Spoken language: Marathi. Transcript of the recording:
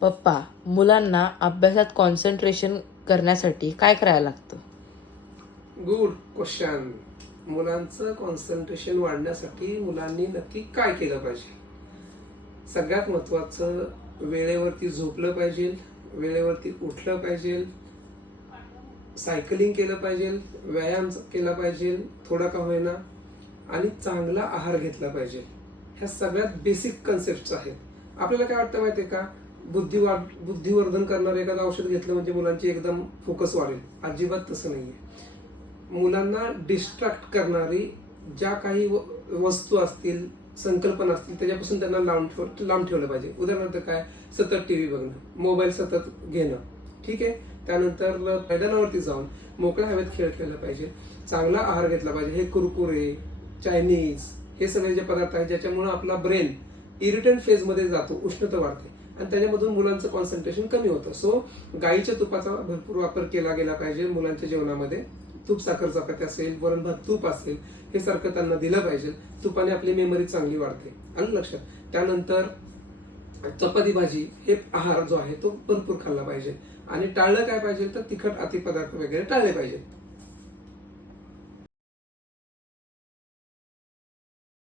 पप्पा, मुलांना अभ्यासात कॉन्सन्ट्रेशन करण्यासाठी काय करायला लागतं? Good question. मुलांचं कॉन्सन्ट्रेशन वाढण्यासाठी मुलांनी नक्की काय केलं पाहिजे? सगळ्यात महत्वाचं, वेळेवरती झोपलं पाहिजे, वेळेवरती उठलं पाहिजे, सायकलिंग केलं पाहिजे, व्यायाम केला पाहिजे थोडा का होईना, आणि चांगला आहार घेतला पाहिजे. ह्या सगळ्यात बेसिक कन्सेप्ट आहेत. आपल्याला काय वाटतं माहितीये का, बुद्धिवर्धन करणारं एखादं औषध घेतलं म्हणजे मुलांची एकदम फोकस वाढेल. अजिबात तसं नाहीये. मुलांना डिस्ट्रॅक्ट करणारी ज्या काही वस्तू असतील, संकल्पना असतील, त्याच्यापासून त्यांना लांब ठेवलं पाहिजे. उदाहरणार्थ काय, सतत टीव्ही बघणं, मोबाईल सतत घेणं, ठीक आहे. त्यानंतर मैदानावरती जाऊन मोकळ्या हवेत खेळ खेळला पाहिजे, चांगला आहार घेतला पाहिजे. हे कुरकुरे, चायनीज, हे सगळे जे पदार्थ आहेत ज्याच्यामुळे आपला ब्रेन इरिटेंट फेज मध्ये जातो, उष्णता वाढते आणि त्याच्यामधून मुलांचं कॉन्सन्ट्रेशन कमी होतं. सो गाईच्या तुपाचा भरपूर वापर केला गेला पाहिजे मुलांच्या जेवणामध्ये. तूप साखर चपाती असेल, वरण भात तूप असेल, हे सारखं त्यांना दिलं पाहिजे. तुपाने आपली मेमरी चांगली वाढते. आलं लक्षात? त्यानंतर चपाती भाजी हे आहार जो आहे तो भरपूर खाल्ला पाहिजे. आणि टाळलं काय पाहिजे तर तिखट अति पदार्थ वगैरे टाळले पाहिजे.